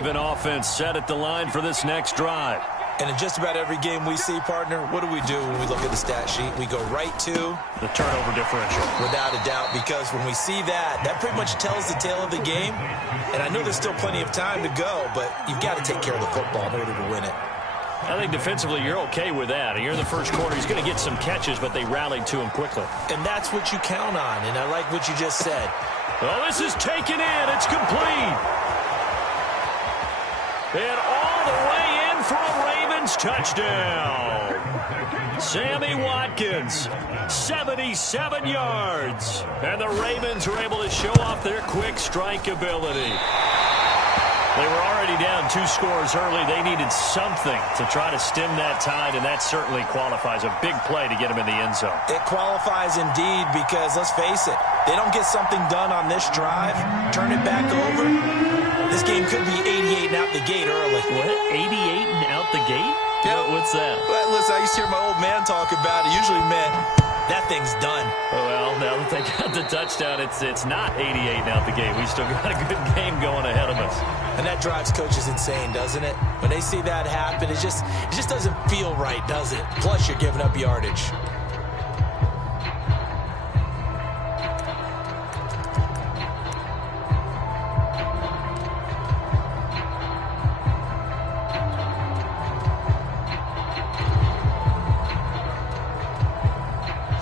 An offense set at the line for this next drive. And in just about every game we see, partner, what do we do when we look at the stat sheet? We go right to the turnover differential. Without a doubt, because when we see that, that pretty much tells the tale of the game. And I know there's still plenty of time to go, but you've got to take care of the football in order to win it. I think defensively you're okay with that. You're in the first quarter. He's going to get some catches, but they rallied to him quickly. And that's what you count on, and I like what you just said. Well, this is taken in. It's complete. And all the way in for a Ravens touchdown. Sammy Watkins, 77 yards. And the Ravens were able to show off their quick strike ability. They were already down 2 scores early. They needed something to try to stem that tide, and that certainly qualifies. A big play to get them in the end zone. It qualifies indeed because, let's face it, they don't get something done on this drive, turn it back over, this game could be 88 and out the gate early. What? 88 and out the gate? Yeah. What's that? Well, listen, I used to hear my old man talk about it. Usually meant that thing's done. Well, now that they got the touchdown, it's not 88 and out the gate. We still got a good game going ahead of us. And that drives coaches insane, doesn't it? When they see that happen, it just doesn't feel right, does it? Plus, you're giving up yardage.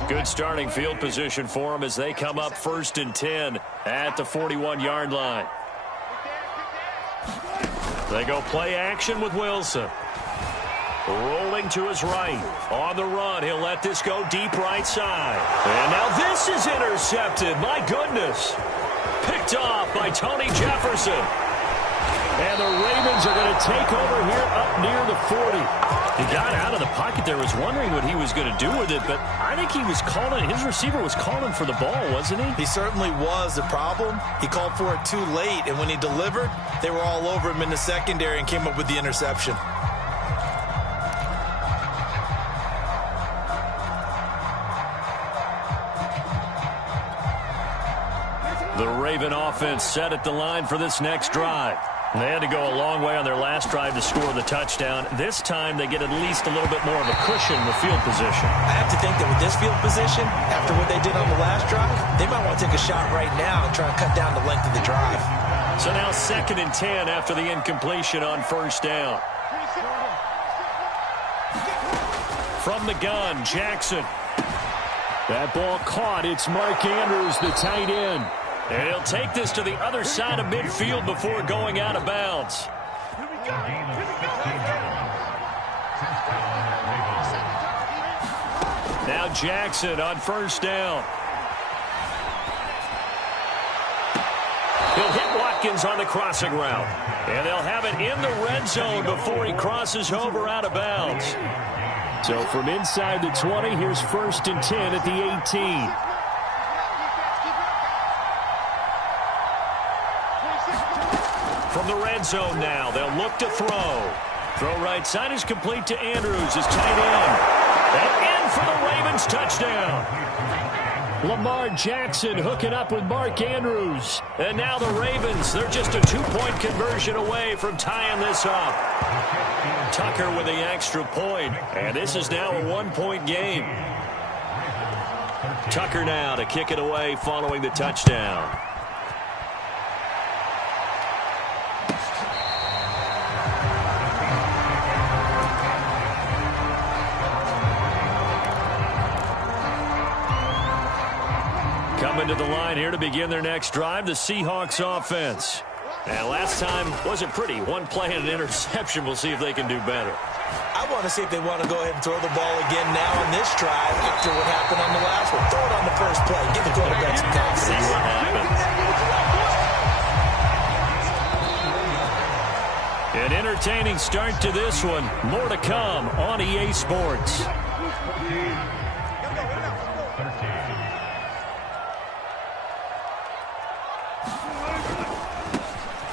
Good starting field position for them as they come up 1st and 10 at the 41-yard line. They go play action with Wilson. Rolling to his right. On the run, he'll let this go deep right side. And now this is intercepted. My goodness. Picked off by Tony Jefferson. And the Ravens are going to take over here up near the 40. He got out of the pocket there, was wondering what he was going to do with it, but I think he was calling, his receiver was calling for the ball, wasn't he? He certainly was. The problem, he called for it too late, and when he delivered, they were all over him in the secondary and came up with the interception. The Raven offense set at the line for this next drive. They had to go a long way on their last drive to score the touchdown. This time they get at least a little bit more of a cushion with field position. I have to think that with this field position, after what they did on the last drive, they might want to take a shot right now and try to cut down the length of the drive. So now 2nd and 10 after the incompletion on 1st down. From the gun, Jackson. That ball caught. It's Mark Andrews, the tight end. And he'll take this to the other side of midfield before going out of bounds. Now Jackson on 1st down. He'll hit Watkins on the crossing route. And they'll have it in the red zone before he crosses over out of bounds. So from inside the 20, here's 1st and 10 at the 18. From the red zone now, they'll look to throw. Throw right side is complete to Andrews, his tight end. And in for the Ravens touchdown. Lamar Jackson hooking up with Mark Andrews. And now the Ravens, they're just a 2-point conversion away from tying this up. Tucker with the extra point. And this is now a 1-point game. Tucker now to kick it away following the touchdown. Coming to the line here to begin their next drive, the Seahawks offense. And last time wasn't pretty. One play and an interception. We'll see if they can do better. I want to see if they want to go ahead and throw the ball again now on this drive after what happened on the last one. Throw it on the first play. Give the quarterback some confidence. See what happens. An entertaining start to this one. More to come on EA Sports.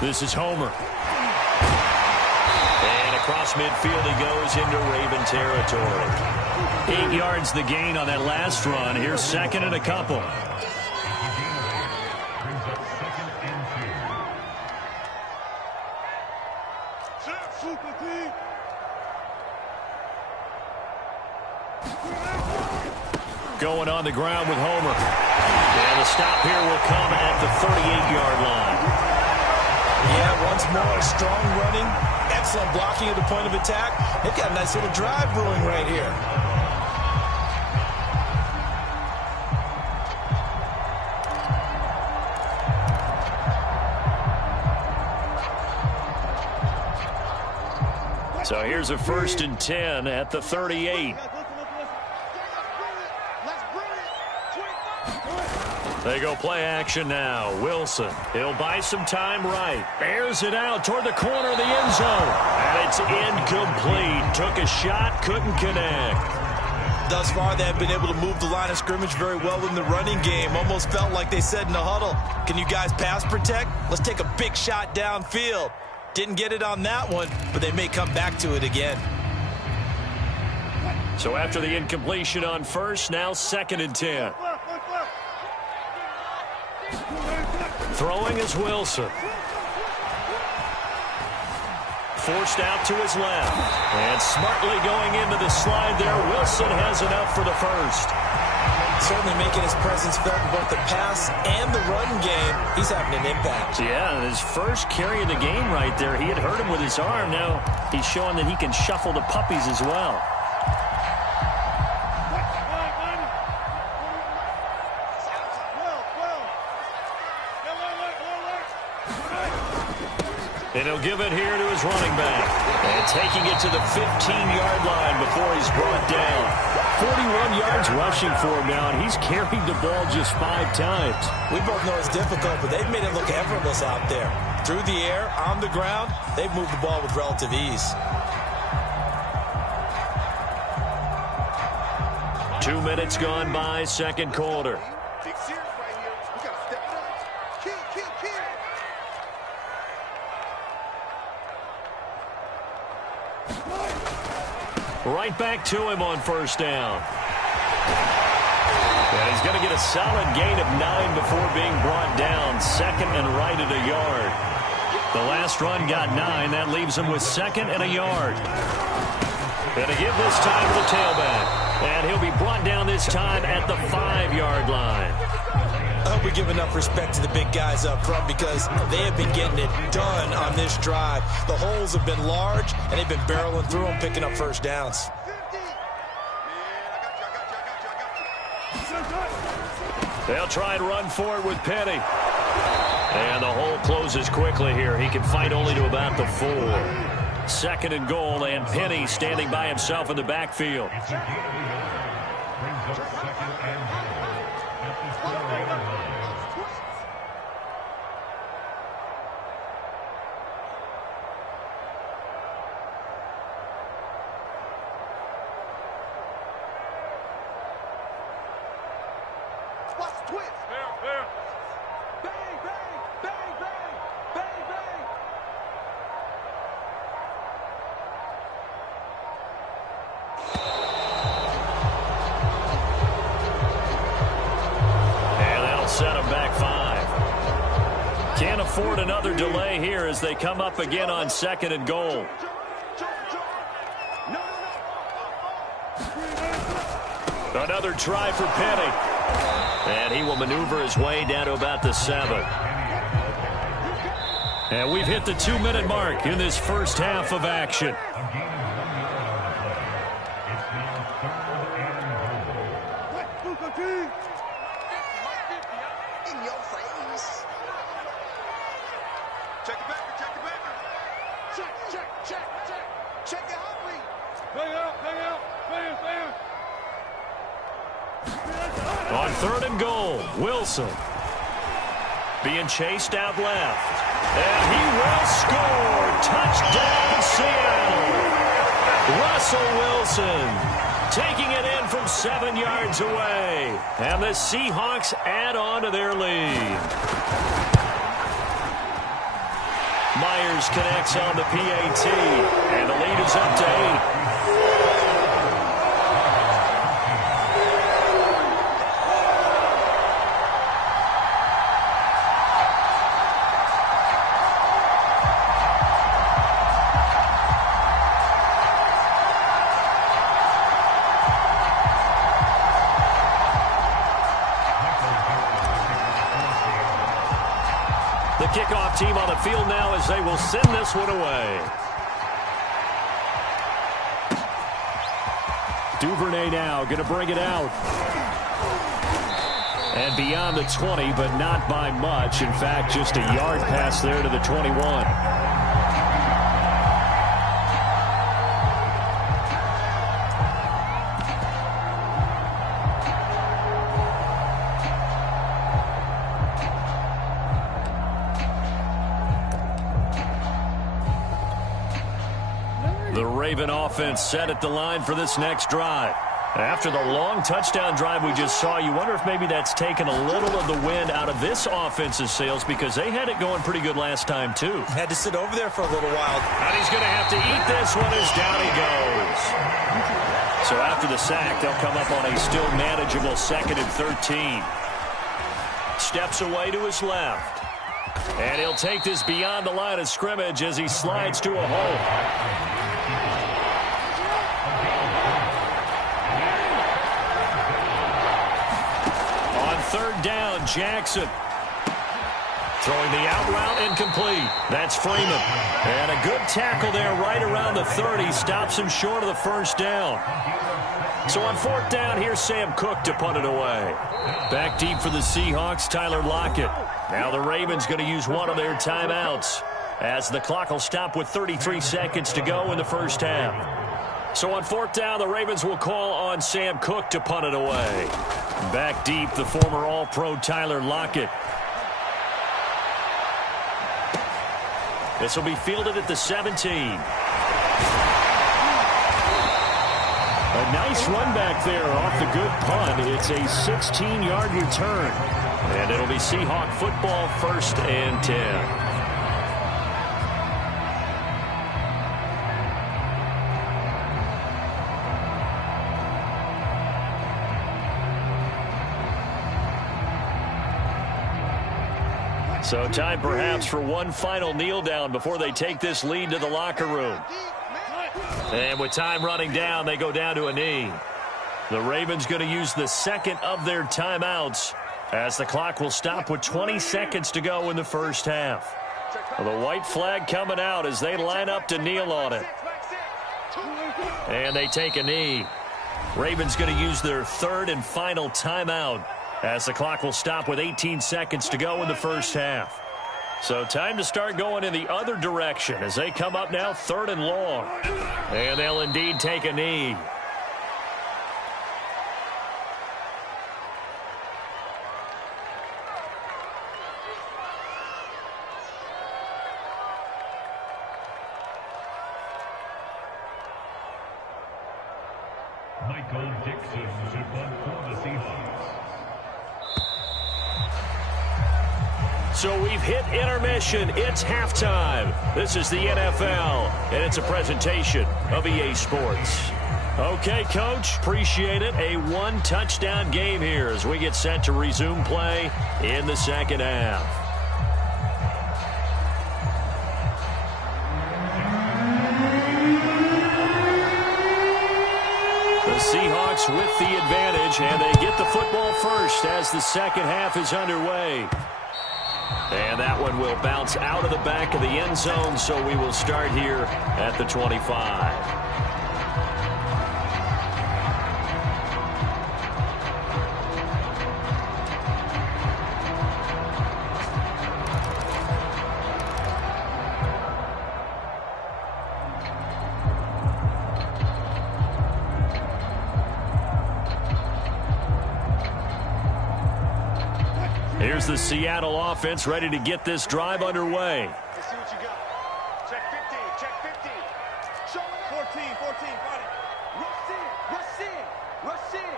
This is Homer. And across midfield he goes into Raven territory. 8 yards the gain on that last run. Here's 2nd and a couple. Going on the ground with Homer. And the stop here will come at the 38-yard line. Yeah, once more, strong running, excellent blocking at the point of attack. They've got a nice little drive brewing right here. So here's a 1st and 10 at the 38. They go play action now. Wilson, he'll buy some time right. Bears it out toward the corner of the end zone. And it's incomplete. Took a shot, couldn't connect. Thus far, they have been able to move the line of scrimmage very well in the running game. Almost felt like they said in the huddle, can you guys pass protect? Let's take a big shot downfield. Didn't get it on that one, but they may come back to it again. So after the incompletion on first, now 2nd and 10. Throwing is Wilson. Forced out to his left. And smartly going into the slide there. Wilson has enough for the first. Certainly making his presence felt in both the pass and the run game. He's having an impact. Yeah, his first carry of the game right there. He had hurt him with his arm. Now he's showing that he can shuffle the puppies as well. And he'll give it here to his running back. And taking it to the 15-yard line before he's brought down. 41 yards rushing for him now, and he's carried the ball just 5 times. We both know it's difficult, but they've made it look effortless out there. Through the air, on the ground, they've moved the ball with relative ease. 2 minutes gone by, 2nd quarter. Right back to him on 1st down. And he's going to get a solid gain of 9 before being brought down. 2nd and right at a yard. The last run got 9. That leaves him with 2nd and a yard. Going to give this time to the tailback. And he'll be brought down this time at the 5-yard line. I hope we give enough respect to the big guys up front because they have been getting it done on this drive. The holes have been large, and they've been barreling through them, picking up 1st downs. They'll try and run for it with Penny. And the hole closes quickly here. He can fight only to about the 4. 2nd and goal, and Penny standing by himself in the backfield. Set him back 5. Can't afford another delay here as they come up again on 2nd and goal. Another try for Penny. And he will maneuver his way down to about the 7. And we've hit the 2-minute mark in this first half of action. On 3rd and goal, Wilson being chased out left. And he will score. Touchdown, Seattle. Russell Wilson taking it in from 7 yards away. And the Seahawks add on to their lead. Myers connects on the PAT. And the lead is up to 8. kickoff team on the field now as they will send this one away. Duvernay now going to bring it out. And beyond the 20, but not by much. In fact, just a yard pass there to the 21. The Raven offense set at the line for this next drive. After the long touchdown drive we just saw, you wonder if maybe that's taken a little of the wind out of this offense's sails because they had it going pretty good last time, too. Had to sit over there for a little while. And he's going to have to eat this one as down he goes. So after the sack, they'll come up on a still manageable 2nd and 13. Steps away to his left. And he'll take this beyond the line of scrimmage as he slides to a hole. Third down, Jackson. Throwing the out route incomplete. That's Freeman. And a good tackle there right around the 30. Stops him short of the first down. So on 4th down, here's Sam Cook to punt it away. Back deep for the Seahawks, Tyler Lockett. Now the Ravens going to use one of their timeouts as the clock will stop with 33 seconds to go in the first half. So on 4th down, the Ravens will call on Sam Cook to punt it away. Back deep, the former All-Pro Tyler Lockett. This will be fielded at the 17. A nice run back there off the good punt. It's a 16-yard return. And it'll be Seahawk football, 1st and 10. So time perhaps for one final kneel down before they take this lead to the locker room. And with time running down, they go down to a knee. The Ravens going to use the 2nd of their timeouts as the clock will stop with 20 seconds to go in the first half. The white flag coming out as they line up to kneel on it. And they take a knee. Ravens going to use their 3rd and final timeout as the clock will stop with 18 seconds to go in the first half. So time to start going in the other direction as they come up now 3rd and long. And they'll indeed take a knee. Michael Dixon should punt for the Seahawks. So we've hit intermission. It's halftime. This is the NFL, and it's a presentation of EA Sports. Okay, Coach, appreciate it. A one-touchdown game here as we get set to resume play in the 2nd half. The Seahawks with the advantage, and they get the football first as the 2nd half is underway. And that one will bounce out of the back of the end zone, so we will start here at the 25. Here's the Seattle offense ready to get this drive underway. Let's see what you got. Check 15, check 15. Show it. 14, got it. Rush in.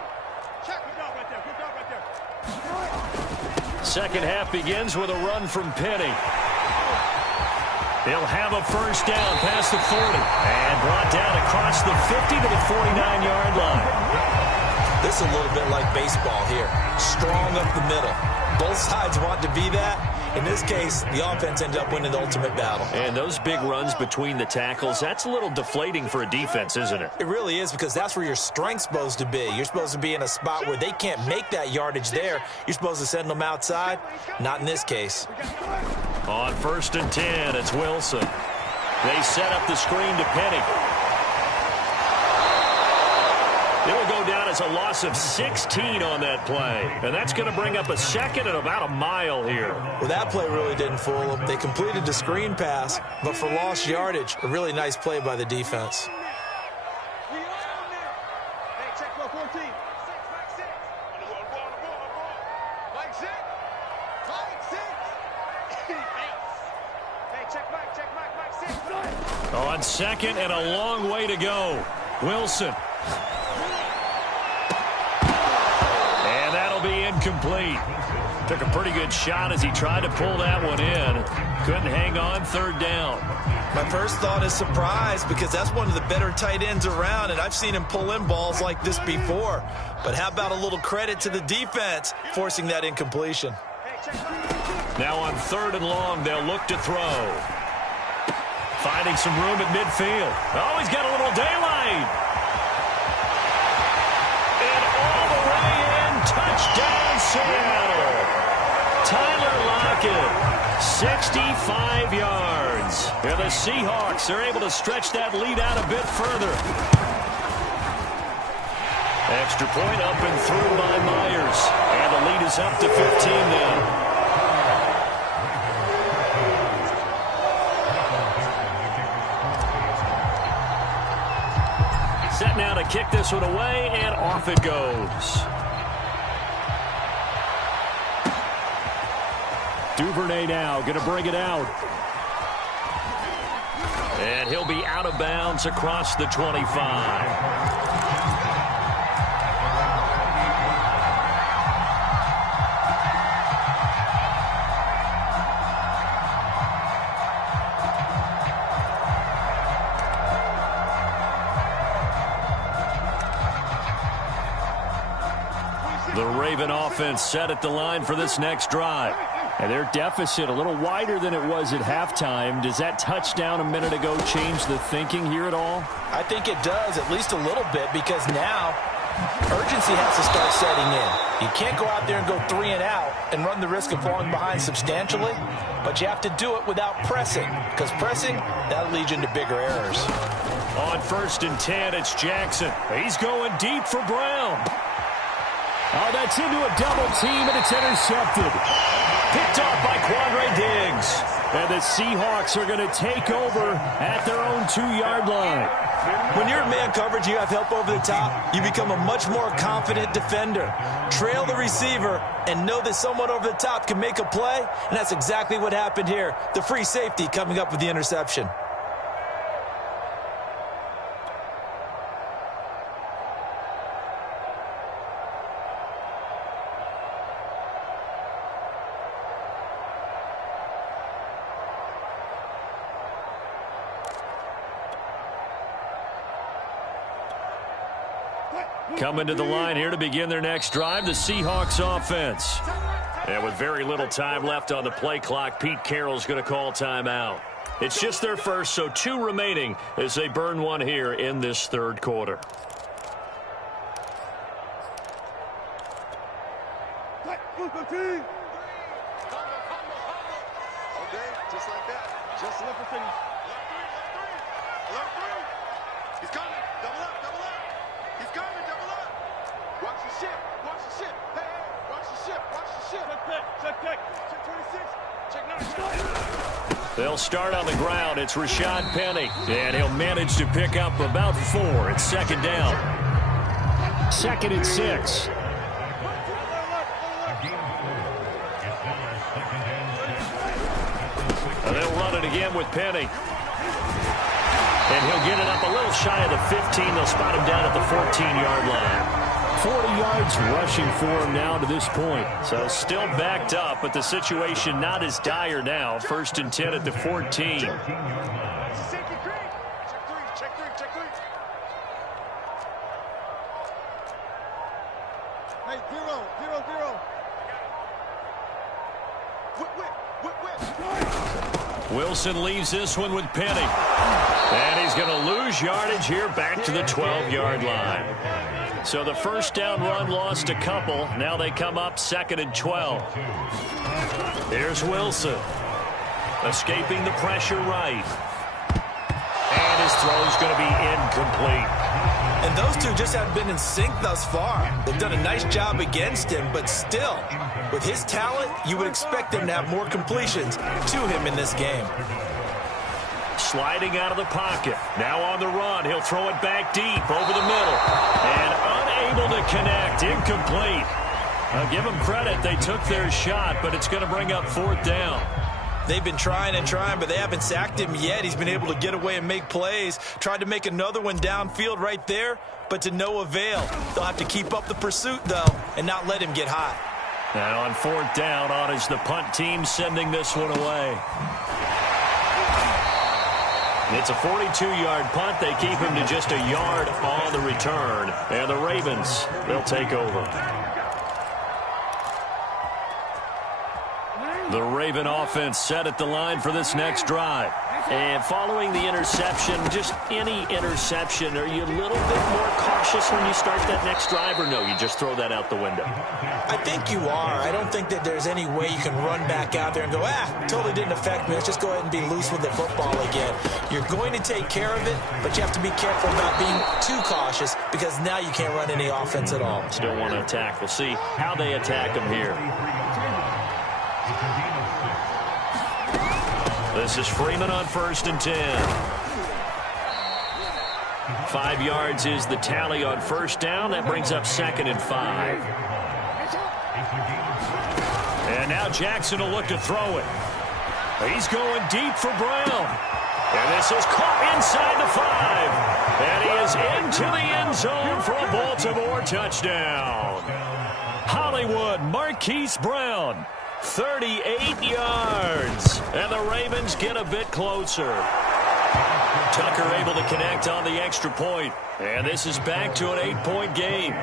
Check. Good job right there. 2nd half begins with a run from Penny. He'll have a first down past the 40 and brought down across the 50 to the 49-yard line. This is a little bit like baseball here. Strong up the middle. Both sides want to be that. In this case, the offense ended up winning the ultimate battle. And those big runs between the tackles, that's a little deflating for a defense, isn't it? It really is, because that's where your strength's supposed to be. You're supposed to be in a spot where they can't make that yardage there. You're supposed to send them outside. Not in this case. On 1st and 10, it's Wilson. They set up the screen to Penny. It'll go down as a loss of 16 on that play. And that's going to bring up a second and about a mile here. Well, that play really didn't fool them. They completed the screen pass, but for lost yardage, a really nice play by the defense. On 2nd and a long way to go. Wilson. And that'll be incomplete. Took a pretty good shot as he tried to pull that one in. Couldn't hang on 3rd down. My first thought is surprise because that's one of the better tight ends around, and I've seen him pull in balls like this before. But how about a little credit to the defense forcing that incompletion? Now on 3rd and long, they'll look to throw. Finding some room at midfield. Oh, he's got a little daylight. And all the way in, touchdown Seattle. Tyler Lockett, 65 yards. And the Seahawks are able to stretch that lead out a bit further. Extra point up and through by Myers. And the lead is up to 15 now. Set now to kick this one away, and off it goes. Duvernay now going to bring it out. And he'll be out of bounds across the 25. The Raven offense set at the line for this next drive. And their deficit a little wider than it was at halftime. Does that touchdown a minute ago change the thinking here at all? I think it does, at least a little bit, because now urgency has to start setting in. You can't go out there and go 3 and out and run the risk of falling behind substantially, but you have to do it without pressing, because pressing, that'll lead you into bigger errors. On 1st and 10, it's Jackson. He's going deep for Brown. Oh, that's into a double team, and it's intercepted. Picked off by Quandre Diggs. And the Seahawks are going to take over at their own 2-yard line. When you're in man coverage, you have help over the top, you become a much more confident defender. Trail the receiver and know that someone over the top can make a play, and that's exactly what happened here. The free safety coming up with the interception. Coming to the line here to begin their next drive, the Seahawks offense. And with very little time left on the play clock, Pete Carroll's going to call timeout. It's just their first, so 2 remaining as they burn one here in this 3rd quarter. Okay, just like that. Just left for finish. Left three. He's coming. Double up, double up. He's coming, double up. Watch the ship, watch the ship. Hey, hey, watch the ship, watch the ship. Check back, check 26, check 9. They'll start on the ground. It's Rashad Penny, and he'll manage to pick up about 4. It's 2nd down. 2nd and 6. And they'll run it again with Penny. And he'll get it up a little shy of the 15. They'll spot him down at the 14-yard line. 40 yards rushing for him now to this point. So still backed up, but the situation not as dire now. 1st and 10 at the 14. Check 3, check 3. Hey, 0. Whip. Wilson leaves this one with Penny. And he's going to lose yardage here back to the 12-yard line. So the first down run lost a couple. Now they come up 2nd and 12. Here's Wilson. Escaping the pressure right. And his throw's going to be incomplete. And those two just haven't been in sync thus far. They've done a nice job against him, but still, with his talent, you would expect him to have more completions to him in this game. Sliding out of the pocket. Now on the run. He'll throw it back deep over the middle. And unable to connect. Incomplete. I'll give them credit. They took their shot, but it's going to bring up 4th down. They've been trying and trying, but they haven't sacked him yet. He's been able to get away and make plays. Tried to make another one downfield right there, but to no avail. They'll have to keep up the pursuit, though, and not let him get hot. And on 4th down, on is the punt team sending this one away. It's a 42-yard punt. They keep him to just a yard on the return. And the Ravens, they'll take over. The Raven offense set at the line for this next drive. And following the interception, just any interception, are you a little bit more cautious when you start that next drive, or no, you just throw that out the window? I think you are. I don't think that there's any way you can run back out there and go, totally didn't affect me. Let's just go ahead and be loose with the football again. You're going to take care of it, but you have to be careful about being too cautious because now you can't run any offense at all. Still want to attack. We'll see how they attack him here. This is Freeman on 1st and 10. 5 yards is the tally on 1st down. That brings up 2nd and 5. And now Jackson will look to throw it. He's going deep for Brown. And this is caught inside the 5. And he is into the end zone for a Baltimore touchdown. Hollywood Marquise Brown. 38 yards. And the Ravens get a bit closer. Tucker able to connect on the extra point. And this is back to an 8-point game.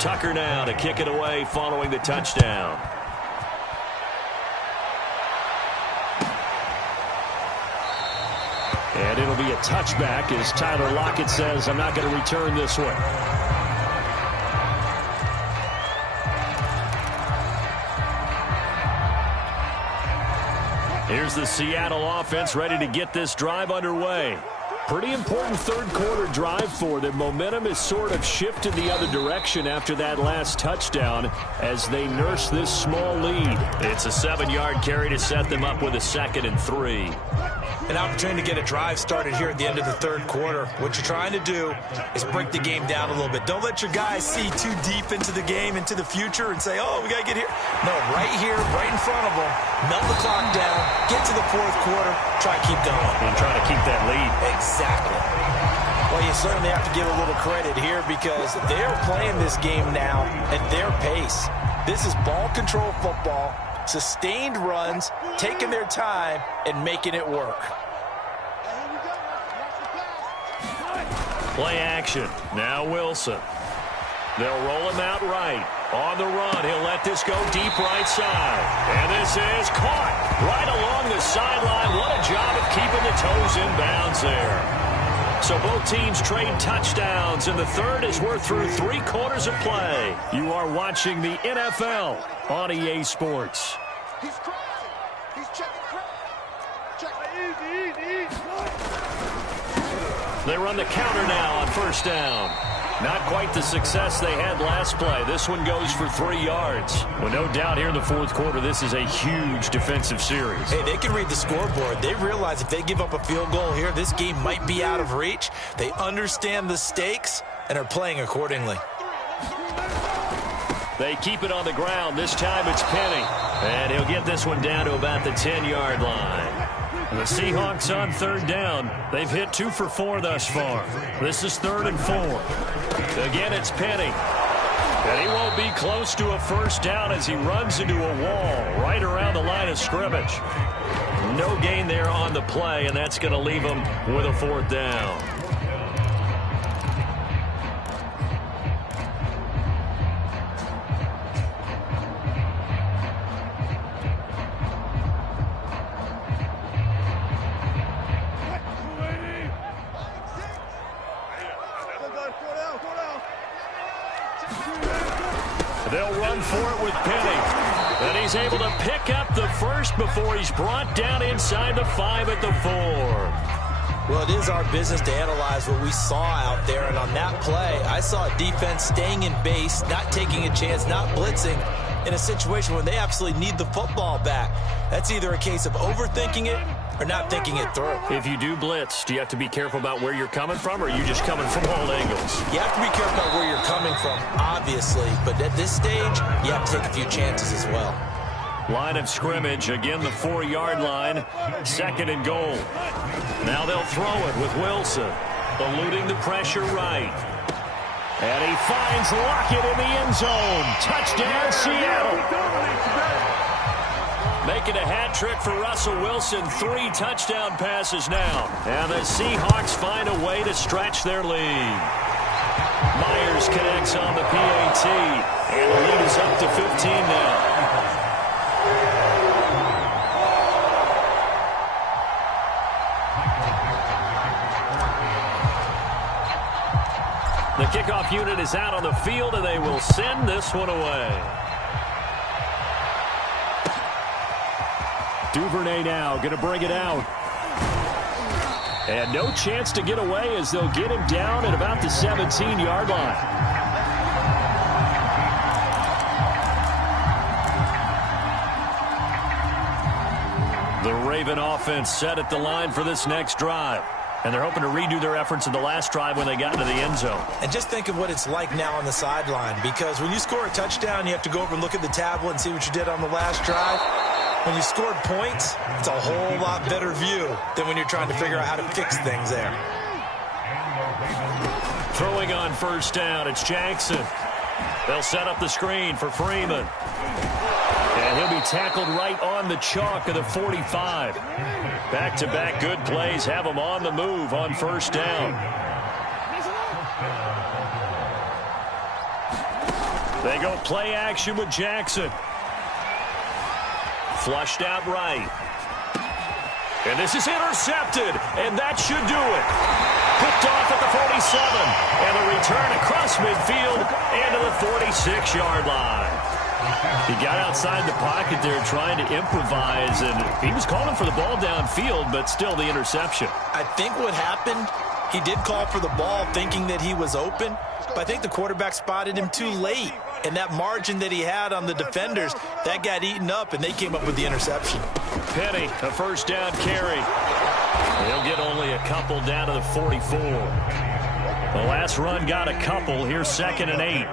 Tucker now to kick it away following the touchdown. And it'll be a touchback as Tyler Lockett says, I'm not going to return this one. Here's the Seattle offense ready to get this drive underway. Pretty important third-quarter drive for them. Momentum has sort of shifted the other direction after that last touchdown as they nurse this small lead. It's a 7-yard carry to set them up with a 2nd and 3. An opportunity to get a drive started here at the end of the third quarter. What you're trying to do is break the game down a little bit. Don't let your guys see too deep into the game, into the future, and say, oh, we got to get here. No, right here, right in front of them, melt the clock down, get to the 4th quarter, try to keep going. And try to keep that lead. Exactly. Well, you certainly have to give a little credit here because they're playing this game now at their pace. This is ball control football. Sustained runs, taking their time, and making it work. Play action. Now Wilson. They'll roll him out right. On the run, he'll let this go deep right side. And this is caught right along the sideline. What a job of keeping the toes in bounds there. So both teams trade touchdowns, and the third as we're through 3 quarters of play. You are watching the NFL on EA Sports. He's crossing. He's checking. Easy. They run the counter now on 1st down. Not quite the success they had last play. This one goes for 3 yards. Well, no doubt here in the 4th quarter, this is a huge defensive series. Hey, they can read the scoreboard. They realize if they give up a field goal here, this game might be out of reach. They understand the stakes and are playing accordingly. They keep it on the ground. This time it's Penny. And he'll get this one down to about the 10-yard line. The Seahawks on 3rd down. They've hit 2 for 4 thus far. This is 3rd and 4. Again, it's Penny. And he won't be close to a 1st down as he runs into a wall right around the line of scrimmage. No gain there on the play, and that's going to leave him with a 4th down. They'll run for it with Penny. And he's able to pick up the first before he's brought down inside the 5 at the 4. Well, it is our business to analyze what we saw out there, and on that play, I saw a defense staying in base, not taking a chance, not blitzing, in a situation where they absolutely need the football back. That's either a case of overthinking it or not thinking it through. If you do blitz, do you have to be careful about where you're coming from, or are you just coming from all angles? You have to be careful about where you're coming from, obviously, but at this stage, you have to take a few chances as well. Line of scrimmage, again the 4-yard line, 2nd and goal. Now they'll throw it with Wilson, eluding the pressure right. And he finds Lockett in the end zone. Touchdown, Seattle. Making a hat trick for Russell Wilson. 3 touchdown passes now. And the Seahawks find a way to stretch their lead. Myers connects on the PAT. And the lead is up to 15 now. The kickoff unit is out on the field, and they will send this one away. Duvernay now going to bring it out. And no chance to get away as they'll get him down at about the 17-yard line. The Raven offense set at the line for this next drive. And they're hoping to redo their efforts in the last drive when they got into the end zone. And just think of what it's like now on the sideline, because when you score a touchdown, you have to go over and look at the tablet and see what you did on the last drive. When you scored points, it's a whole lot better view than when you're trying to figure out how to fix things there. Throwing on first down, it's Jackson. They'll set up the screen for Freeman. And he'll be tackled right on the chalk of the 45. Back-to-back good plays have him on the move on first down. They go play action with Jackson. Flushed out right. And this is intercepted, and that should do it. Picked off at the 47, and a return across midfield and to the 46-yard line. He got outside the pocket there trying to improvise, and he was calling for the ball downfield, but still the interception. I think what happened, he did call for the ball thinking that he was open, but I think the quarterback spotted him too late. And that margin that he had on the defenders, that got eaten up, and they came up with the interception. Penny, a first down carry. He'll get only a couple down to the 44. The last run got a couple. Here's 2nd and 8.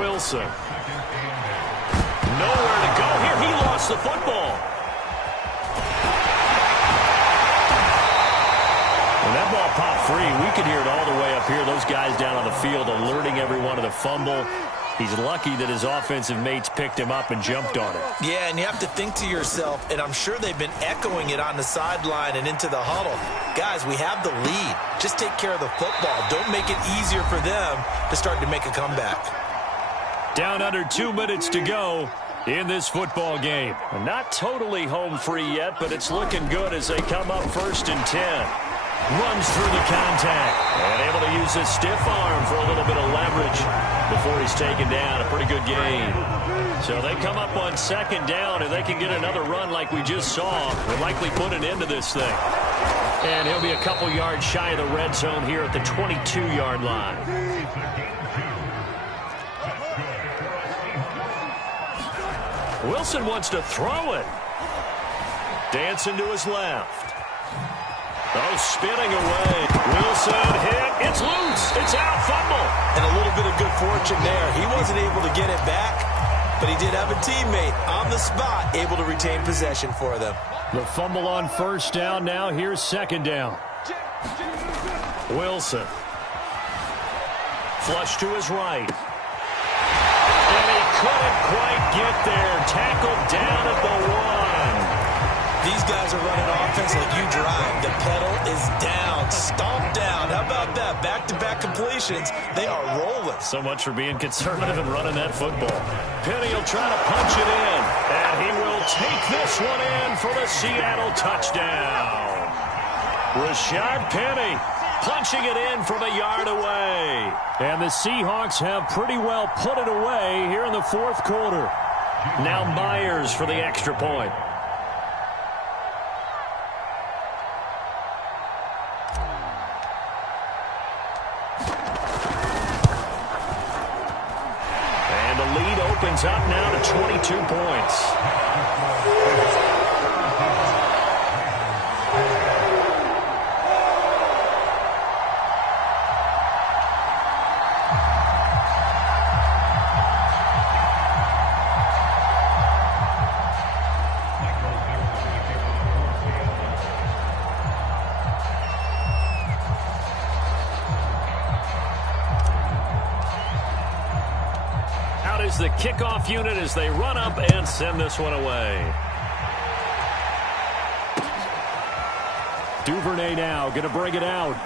Wilson. Nowhere to go here. He lost the football. When that ball popped free, we could hear it all the way up here. Those guys down on the field alerting everyone of the fumble. He's lucky that his offensive mates picked him up and jumped on it. Yeah, and you have to think to yourself, and I'm sure they've been echoing it on the sideline and into the huddle. Guys, we have the lead. Just take care of the football. Don't make it easier for them to start to make a comeback. Down under 2 minutes to go in this football game. Not totally home free yet, but it's looking good as they come up 1st and 10. Runs through the contact and able to use his stiff arm for a little bit of leverage before he's taken down. A pretty good gain. So they come up on 2nd down, and they can get another run like we just saw. They'll likely put an end to this thing. And he'll be a couple yards shy of the red zone here at the 22-yard line. Wilson wants to throw it. Dancing to his left. Oh, spinning away. Wilson hit. It's loose. It's out. Fumble. And a little bit of good fortune there. He wasn't able to get it back, but he did have a teammate on the spot able to retain possession for them. The fumble on first down. Now here's 2nd down. Wilson. Flush to his right. And he couldn't quite get there. Tackled down at the 1. These guys are running offense like you drive. The pedal is down, stomped down. How about that? Back-to-back completions. They are rolling. So much for being conservative and running that football. Penny will try to punch it in, and he will take this one in for the Seattle touchdown. Rashad Penny punching it in from a yard away. And the Seahawks have pretty well put it away here in the fourth quarter. Now Myers for the extra point. And the lead opens up now to 22 points. Is the kickoff unit as they run up and send this one away. Duvernay now going to bring it out.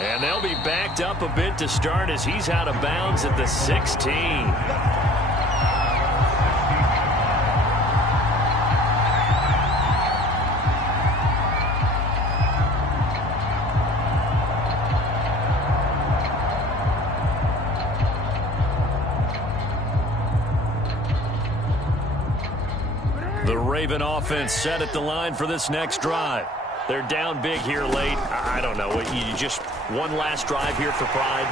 And they'll be backed up a bit to start as he's out of bounds at the 16. The Raven offense set at the line for this next drive. They're down big here late. I don't know. You just one last drive here for pride.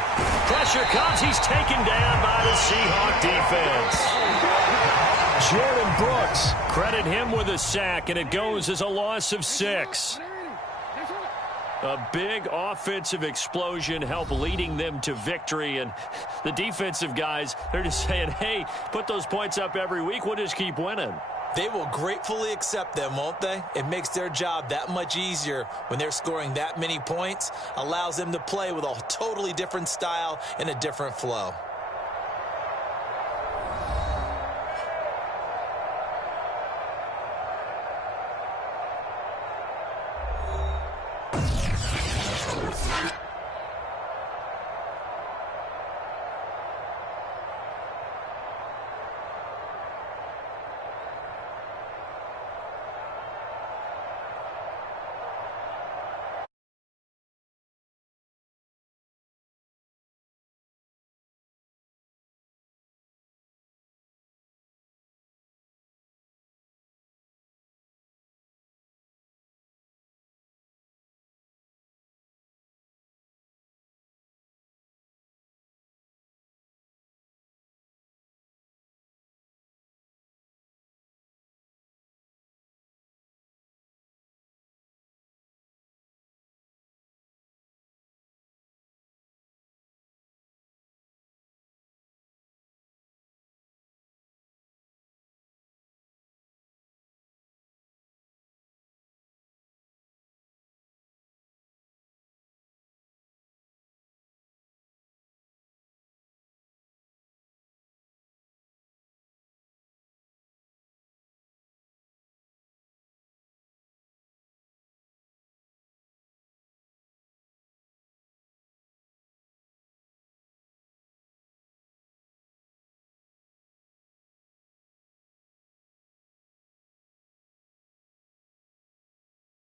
Pressure comes. He's taken down by the Seahawk defense. Jordan Brooks. Credit him with a sack, and it goes as a loss of 6. A big offensive explosion helped leading them to victory. And the defensive guys, they're just saying, hey, put those points up every week. We'll just keep winning. They will gratefully accept them, won't they? It makes their job that much easier when they're scoring that many points. Allows them to play with a totally different style and a different flow.